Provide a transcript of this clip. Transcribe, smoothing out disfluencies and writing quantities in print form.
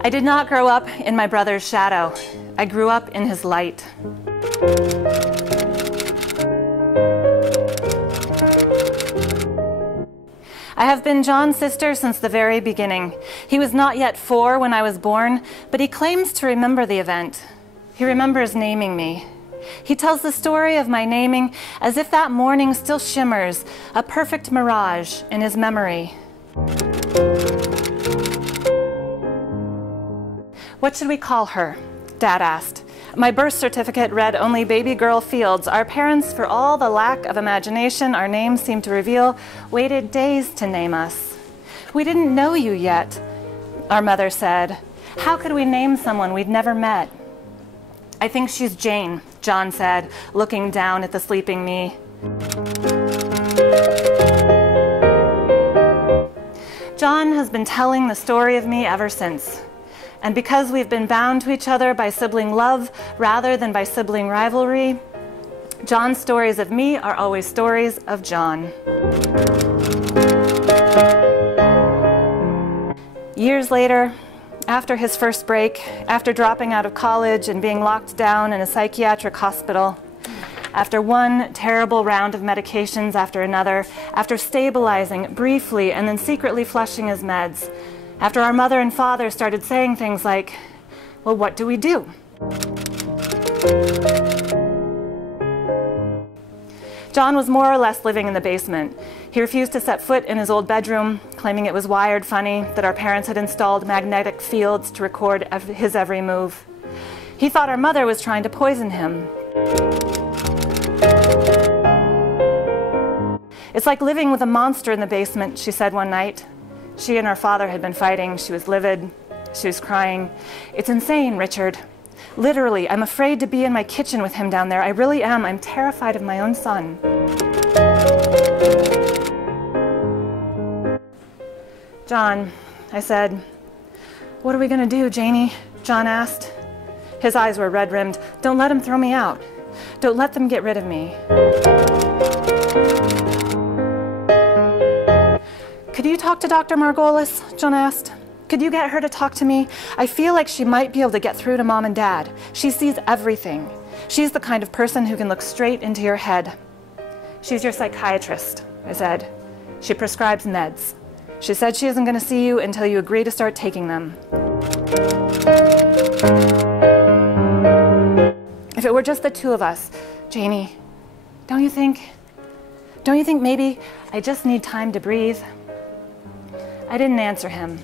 I did not grow up in my brother's shadow. I grew up in his light. I have been John's sister since the very beginning. He was not yet 4 when I was born, but he claims to remember the event. He remembers naming me. He tells the story of my naming as if that morning still shimmers, a perfect mirage in his memory. What should we call her? Dad asked. My birth certificate read only baby girl Fields. Our parents, for all the lack of imagination our names seemed to reveal, waited days to name us. We didn't know you yet, our mother said. How could we name someone we'd never met? I think she's Jane, John said, looking down at the sleeping me. John has been telling the story of me ever since. And because we've been bound to each other by sibling love rather than by sibling rivalry, John's stories of me are always stories of John. Years later, after his first break, after dropping out of college and being locked down in a psychiatric hospital, after one terrible round of medications after another, after stabilizing briefly and then secretly flushing his meds, after our mother and father started saying things like, well, what do we do? John was more or less living in the basement. He refused to set foot in his old bedroom, claiming it was wired funny, that our parents had installed magnetic fields to record his every move. He thought our mother was trying to poison him. It's like living with a monster in the basement, she said one night. She and her father had been fighting. She was livid. She was crying. It's insane, Richard. Literally, I'm afraid to be in my kitchen with him down there. I really am. I'm terrified of my own son. John, I said. What are we going to do, Janie? John asked. His eyes were red-rimmed. Don't let him throw me out. Don't let them get rid of me. Could you talk to Dr. Margolis? John asked. Could you get her to talk to me? I feel like she might be able to get through to Mom and Dad. She sees everything. She's the kind of person who can look straight into your head. She's your psychiatrist, I said. She prescribes meds. She said she isn't going to see you until you agree to start taking them. If it were just the two of us, Janie, don't you think maybe I just need time to breathe? I didn't answer him.